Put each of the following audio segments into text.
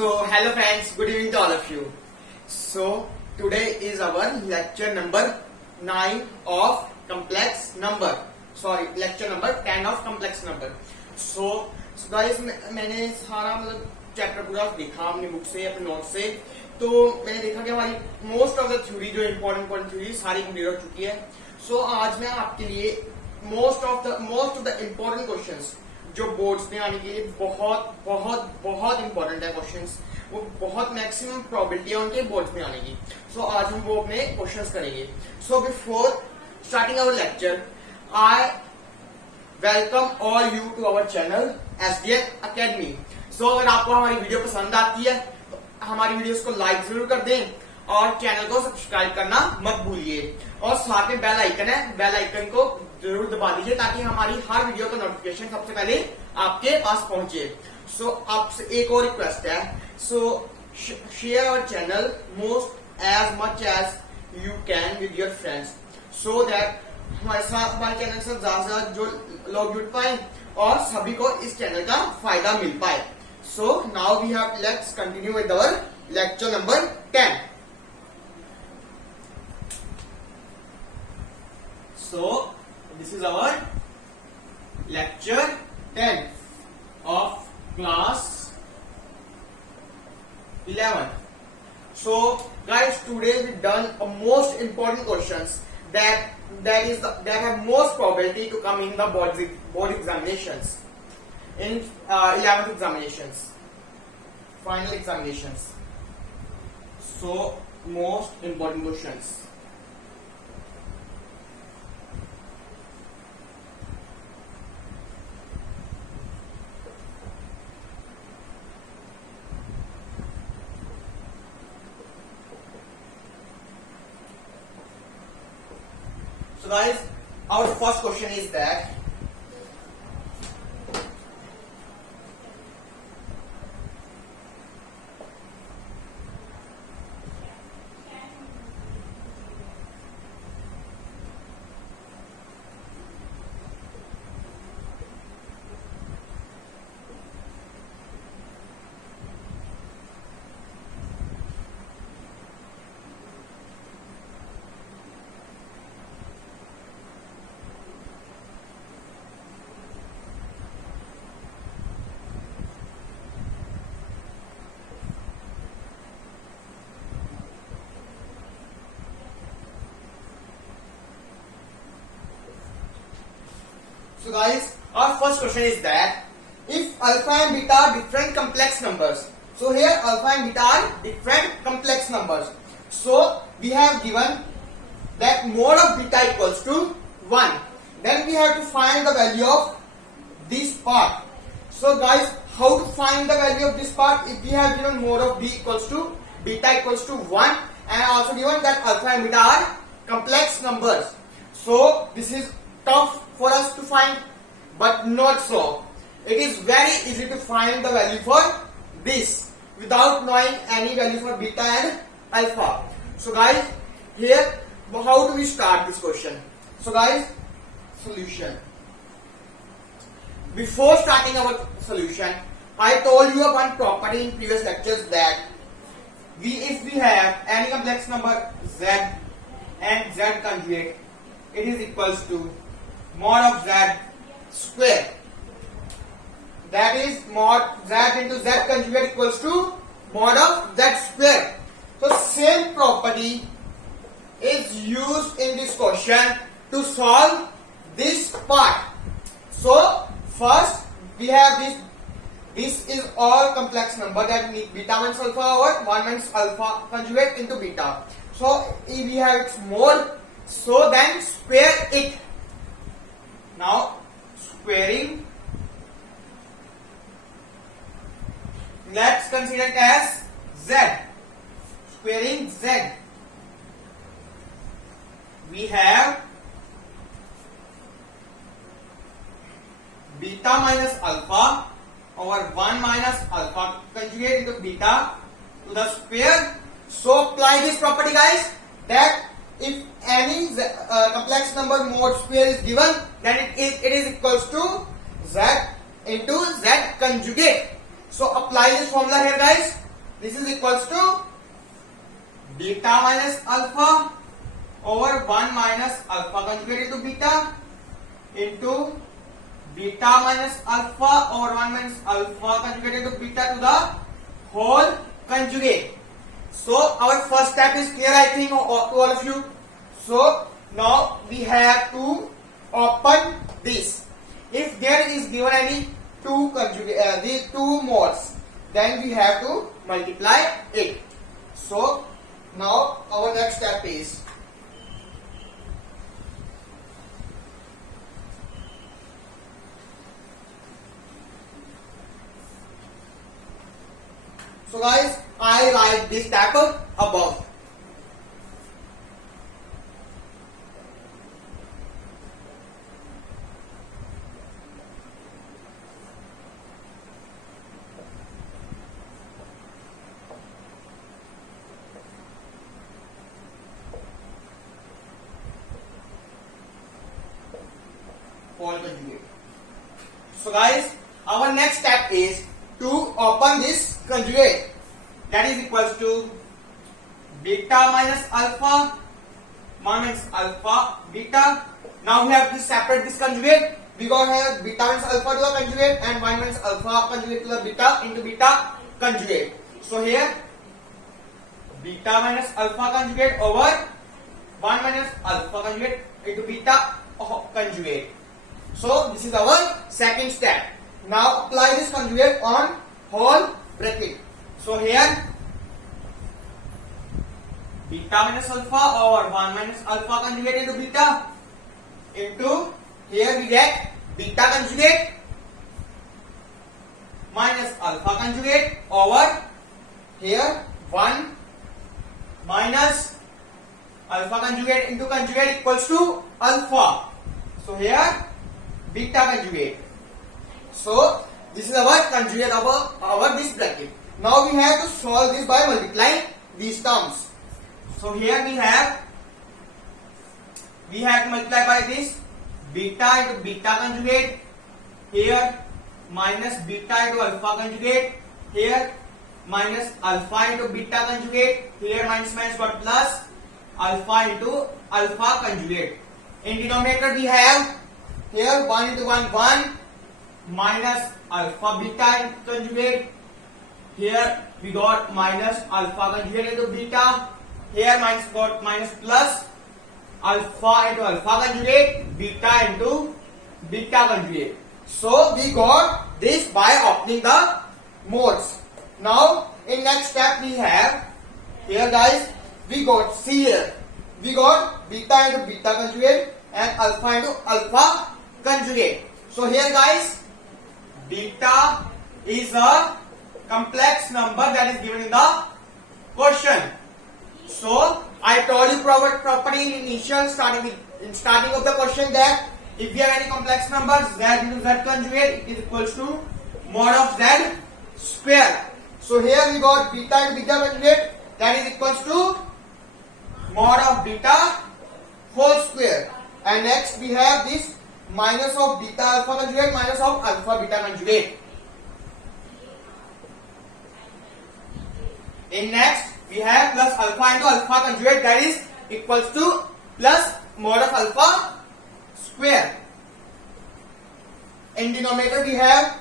So hello friends, good evening to all of you. So today is our lecture number 9 of complex number. Sorry, lecture number 10 of complex number. So guys, मैंने सारा मतलब chapter पूरा देखा अपनी book से अपने note से, तो मैंने देखा कि हमारी मोस्ट ऑफ द थ्योरी जो इम्पोर्टेंट थ्योरी सारी कंप्लीट हो चुकी है. सो आज मैं आपके लिए most of the important questions जो बोर्ड्स में आने के लिए बहुत बहुत बहुत इंपॉर्टेंट है क्वेश्चंस, वो बहुत मैक्सिमम प्रोबेबिलिटी है उनके बोर्ड्स में आने की. सो आज हम वो अपने क्वेश्चंस करेंगे. So before starting our lecture, I welcome all you to our channel SDN Academy. So अगर आपको हमारी वीडियो पसंद आती है तो हमारी वीडियोस को लाइक जरूर कर दें और चैनल को सब्सक्राइब करना मत भूलिए, और साथ में बेल आइकन है, बेल आइकन को जरूर दबा दीजिए ताकि हमारी हर वीडियो का नोटिफिकेशन सबसे पहले आपके पास पहुंचे. सो आपसे एक और रिक्वेस्ट है, so share our channel most as much as you can with your friends, so that हमारे साथ हमारे चैनल से ज्यादा से ज्यादा जो लोग जुड़ पाए और सभी को इस चैनल का फायदा मिल पाए. So now we have let's continue with our lecture number 10. So this is our lecture 10 of class 11. So guys, today we done a most important questions that have most probability to come in the board examinations, in 11th examinations, final examinations. So most important questions. So guys, our first question is that So guys, our first question is that if alpha and beta are different complex numbers. So here alpha and beta are different complex numbers. So we have given that mod of beta equals to 1. Then we have to find the value of this part. So guys, how to find the value of this part? If we have given mod of b equals to beta equals to 1 and also given that alpha and beta are complex numbers. So this is tough for us to find, but not so. It is very easy to find the value for this without knowing any value for beta and alpha. So guys, here how do we start this question? So guys, solution. Before starting our solution, I told you one property in previous lectures that if we have any complex number z and z conjugate, it is equals to mod of z square. That is mod z into z conjugate equals to mod of z square. So same property is used in this question to solve this part. So first we have this. This is all complex number that need beta minus alpha over 1 minus alpha conjugate into beta. So if we have its mod, so then square it. Now squaring, let's consider it as z. Squaring z, we have beta minus alpha over 1 minus alpha conjugate into beta to the square. So apply this property guys, that if any complex number mod square is given, then it is equals to z into z conjugate. So apply this formula here guys. this is equals to beta minus alpha over 1 minus alpha conjugate into beta into beta minus alpha over 1 minus alpha conjugate into beta to the whole conjugate. So our first step is clear, I think, to all of you. So now we have to open this. If there is given any these two modes, then we have to multiply it. So now our next step is so guys, I write this step above. Conjugate. So guys, our next step is to open this conjugate. That is equals to beta minus alpha minus alpha beta. Now we have to separate this conjugate. We got here beta minus alpha to the conjugate and 1 minus alpha conjugate to the beta into beta conjugate. So here beta minus alpha conjugate over 1 minus alpha conjugate into beta conjugate. So this is our second step. Now apply this conjugate on whole bracket. So here beta minus alpha over 1 minus alpha conjugate into beta into here we get beta conjugate minus alpha conjugate over here 1 minus alpha conjugate into conjugate equals to alpha. So here beta conjugate. So this is our conjugate of our this bracket. Now we have to solve this by multiplying these terms. So here we have to multiply by this beta into beta conjugate, here minus beta into alpha conjugate, here minus alpha into beta conjugate, here minus minus got plus alpha into alpha conjugate. In denominator we have here 1 into 1 1 minus alpha beta conjugate, here we got minus alpha conjugate into beta, here minus got minus plus alpha into alpha conjugate, beta into beta conjugate. So we got this by opening the modes. Now in next step we have here guys, we got see here we got beta into beta conjugate and alpha into alpha conjugate. So here guys, beta is a complex number that is given in the question. So I told you property in initial starting of the question that if we have any complex numbers, z into z conjugate it is equals to mod of z square. So here we got beta into beta conjugate that is equals to mod of beta whole square. And next we have this minus of beta alpha conjugate minus of alpha beta conjugate. In next we have plus alpha into alpha conjugate that is equals to plus mod of alpha square. In denominator we have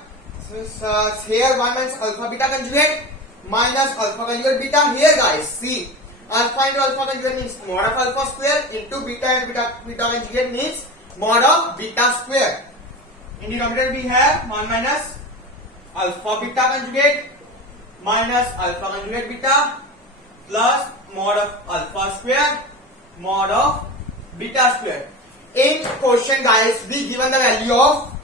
here 1 minus alpha beta conjugate minus alpha conjugate beta. Here guys see alpha into alpha conjugate means mod of alpha square into beta and beta conjugate means mod of beta square. In denominator we have 1 minus alpha beta conjugate minus alpha conjugate beta plus mod of alpha square mod of beta square. In question guys, we given the value of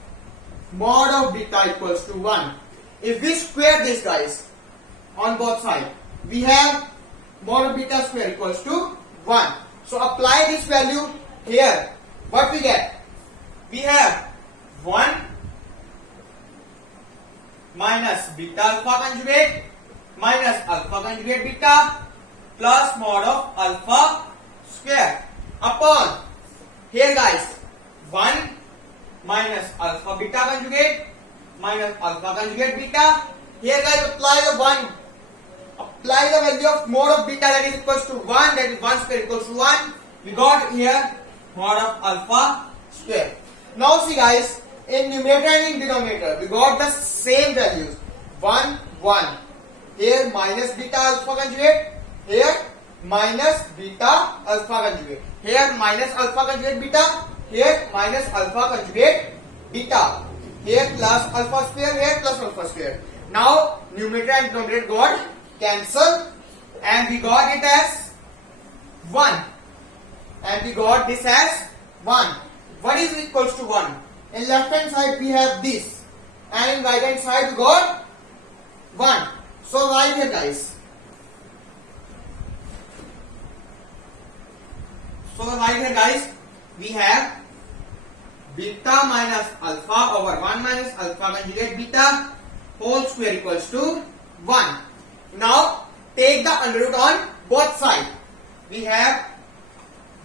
mod of beta equals to 1. If we square this guys on both sides, we have mod of beta square equals to 1. So apply this value here. What we get? We have 1 minus beta alpha conjugate minus alpha conjugate beta plus mod of alpha square upon here guys 1 minus alpha beta conjugate minus alpha conjugate beta. Here guys apply the 1 multiply the value of mod of beta, that is equals to 1, that is 1 square equals to 1. We got here mod of alpha square. Now see guys, in numerator and in denominator, we got the same values. 1, 1. Here minus beta alpha conjugate. Here minus beta alpha conjugate. Here minus alpha conjugate beta. Here minus alpha conjugate beta. Here plus alpha square. Here plus alpha square. Now numerator and denominator got cancelled, and we got it as 1. And we got this as 1. What is equals to 1? In left hand side we have this, and in right hand side we got 1. So right here guys. We have beta minus alpha over 1 minus alpha conjugate beta whole square equals to 1. Now take the under root on both sides. We have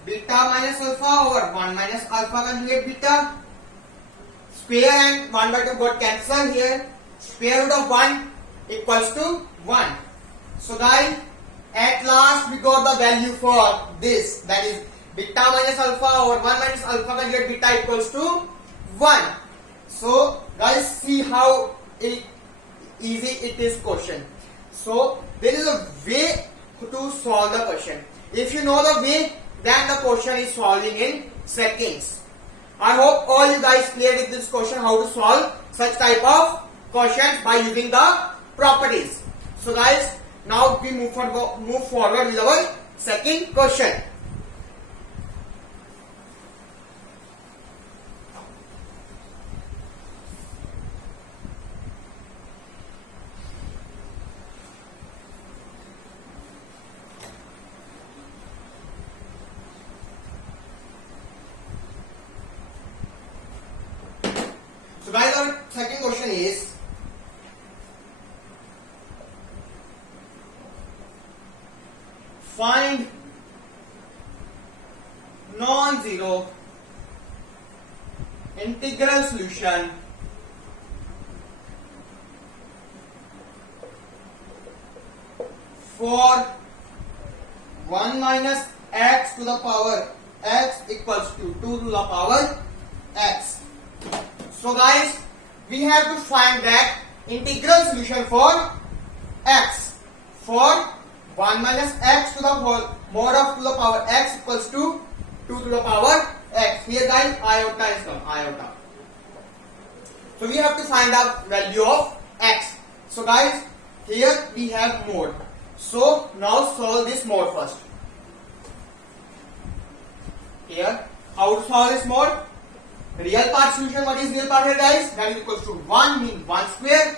beta minus alpha over 1 minus alpha conjugate beta. Square and 1 by 2 got cancelled here. Square root of 1 equals to 1. So guys, at last we got the value for this, that is beta minus alpha over 1 minus alpha conjugate beta equals to 1. So guys, see how easy it is question. So there is a way to solve the question. If you know the way, then the question is solving in seconds. I hope all you guys clear with this question how to solve such type of questions by using the properties. So guys, now we move forward with our second question. So guys, our second question is, find non-zero integral solution for 1 minus x to the power x equals to 2 to the power x. So guys, we have to find that integral solution for x, for 1 minus x to the whole mod of to the power x equals to 2 to the power x. Here guys, iota is come, iota. So we have to find the value of x. So guys, here we have mod. So now solve this mod first. Here, how to solve this mod? Real part solution. What is real part here guys? That is equals to 1 means 1 square,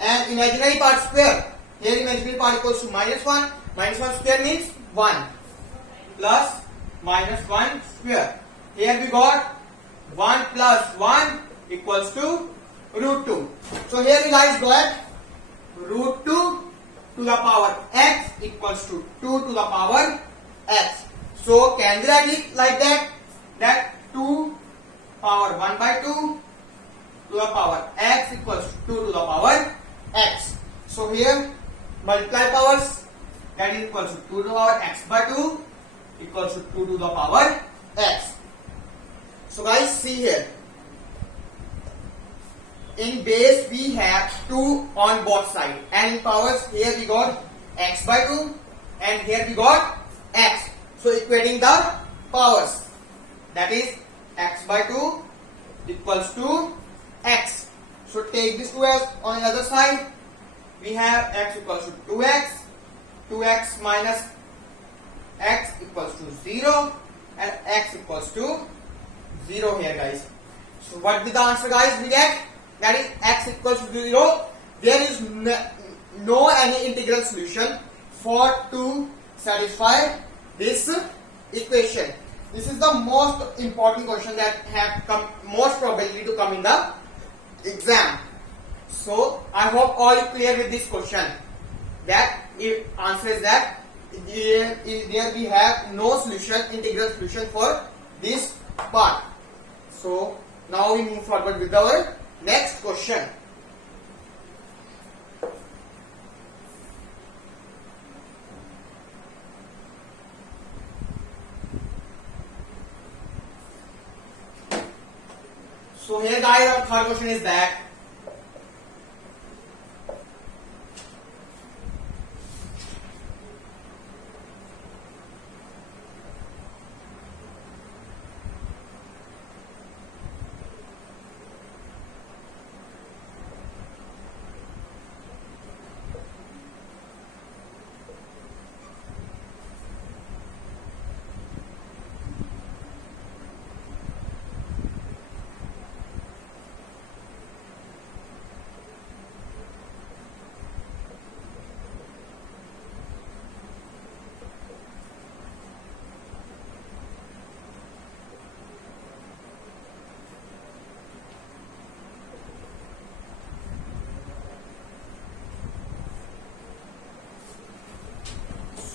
and imaginary part square. Here imaginary part equals to minus 1. Minus 1 square means 1 plus minus 1 square. Here we got 1 plus 1 equals to root 2. So here we guys got root 2 to the power x equals to 2 to the power x. So can we write it like that? That 2 power 1 by 2 to the power x equals to 2 to the power x. So here multiply powers, that is equals to 2 to the power x by 2 equals to 2 to the power x. So guys, see here, in base we have 2 on both sides, and in powers here we got x by 2 and here we got x. So equating the powers, that is x by 2 equals to x. So take this 2x on the other side. We have x equals to 2x. 2x minus x equals to 0, and x equals to 0 here guys. So what is the answer guys we get? That is x equals to 0. There is no any integral solution for to satisfy this equation. This is the most important question that have come most probably to come in the exam. So I hope all you clear with this question. That if answer is that there we have no solution, integral solution for this part. So now we move forward with our next question. So here guys, our third question is that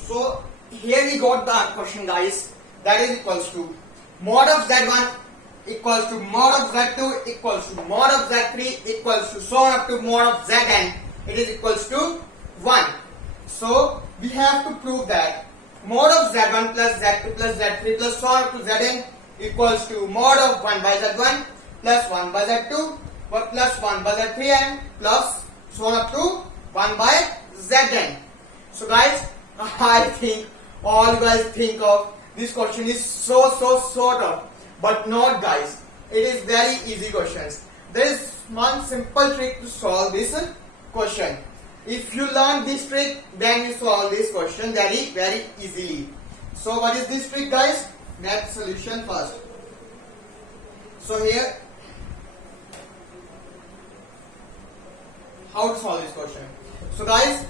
so here we got the question guys, that is equals to mod of z1 equals to mod of z2 equals to mod of z3 equals to so on up to mod of zn, it is equals to 1. So we have to prove that mod of z1 plus z2 plus z3 plus so on up to zn equals to mod of 1 by z1 plus 1 by z2 plus 1 by z3 and plus so on up to 1 by zn. So guys, I think all you guys think of this question is so tough, but not guys. It is very easy questions. There is one simple trick to solve this question. If you learn this trick, then you solve this question very easily. So what is this trick guys? Net solution first. So here, how to solve this question? So guys,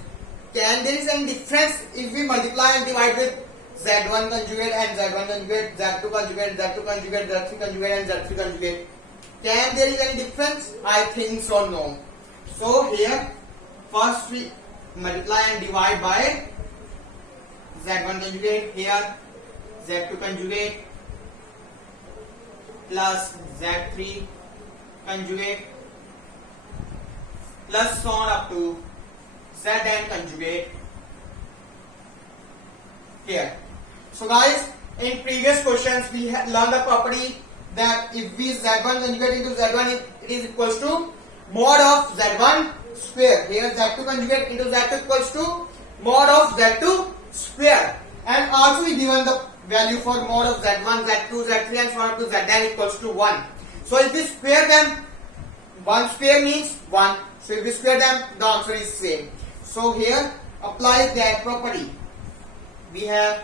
can there is any difference if we multiply and divide with z1 conjugate and z1 conjugate, z2 conjugate, z2 conjugate, z3 conjugate and z3 conjugate? Can there is any difference? I think so, no. So here, first we multiply and divide by z1 conjugate, here z2 conjugate plus z3 conjugate plus so on up to zn conjugate here. So guys, in previous questions we had learned the property that if we z1 conjugate into z1, it is equals to mod of z1 square. Here z2 conjugate into z2 equals to mod of z2 square. And also we given the value for mod of z1, z2, z3 and so on up to zn equals to 1. So if we square them, 1 square means 1. So if we square them, the answer is same. So here, apply that property. We have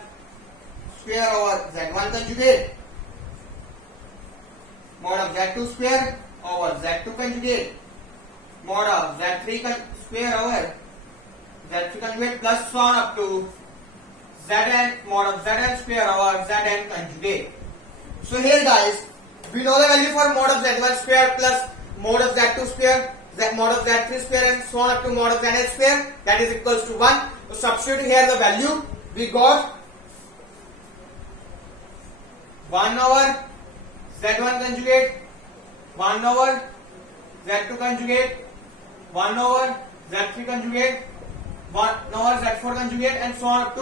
square over z1 conjugate mod of z2 square over z2 conjugate mod of z3 square over z3 conjugate plus so on up to zn mod of zn square over zn conjugate. So here guys, we know the value for mod of z1 square plus mod of z2 square, mod of z3 square and so on up to mod of zn square, that is equals to 1. So substitute here the value. We got 1 over z1 conjugate, 1 over z2 conjugate, 1 over z3 conjugate, 1 over z4 conjugate and so on up to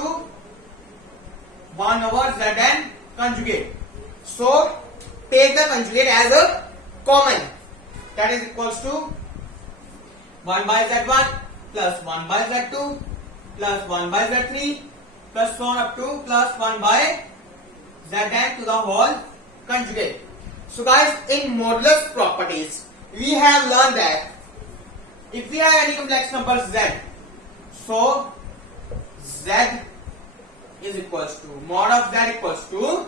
1 over zn conjugate. So take the conjugate as a common, that is equals to 1 by z1 plus 1 by z2 plus 1 by z3 plus so on up to plus 1 by zn to the whole conjugate. So guys, in modulus properties, we have learned that if we have any complex number z, so z is equals to mod of z equals to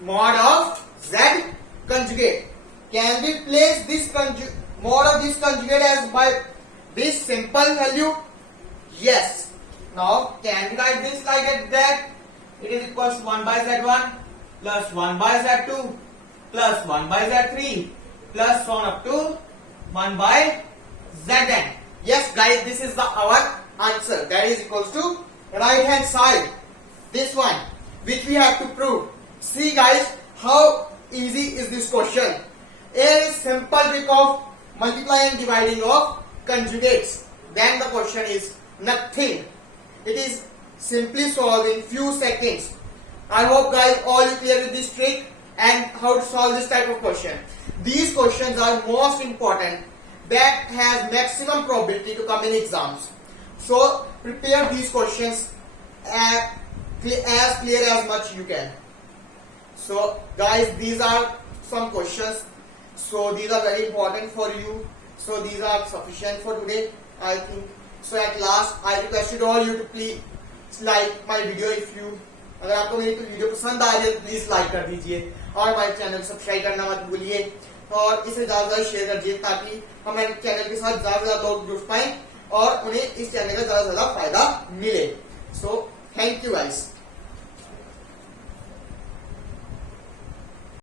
mod of z conjugate. Can we place this mod of this conjugate as by this simple value? Yes. Now can we write this like that? It is equals to 1 by z1 plus 1 by z2 plus 1 by z3 plus so on up to 1 by zn. Yes guys, this is our answer, that is equals to right hand side, this one which we have to prove. See guys, how easy is this question? A simple trick of multiply and dividing of conjugates. Then the question is nothing. It is simply solved in few seconds. I hope guys all you clear with this trick and how to solve this type of question. These questions are most important that has maximum probability to come in exams. So prepare these questions as clear as much you can. So guys, these are some questions. So these are very important for you. So these are sufficient for today, I think. So at last, I requested all you to please like my video if you, अगर आपको मेरी video पसंद आ जाए तो please like कर दीजिए और हमारे चैनल सब्सक्राइब करना मत भूलिए और इसे ज्यादा शेयर कर दीजिए ताकि हमारे चैनल के साथ ज्यादा लोग जुड़ पाए और उन्हें इस चैनल का ज्यादा से ज्यादा फायदा मिले. So thank you guys.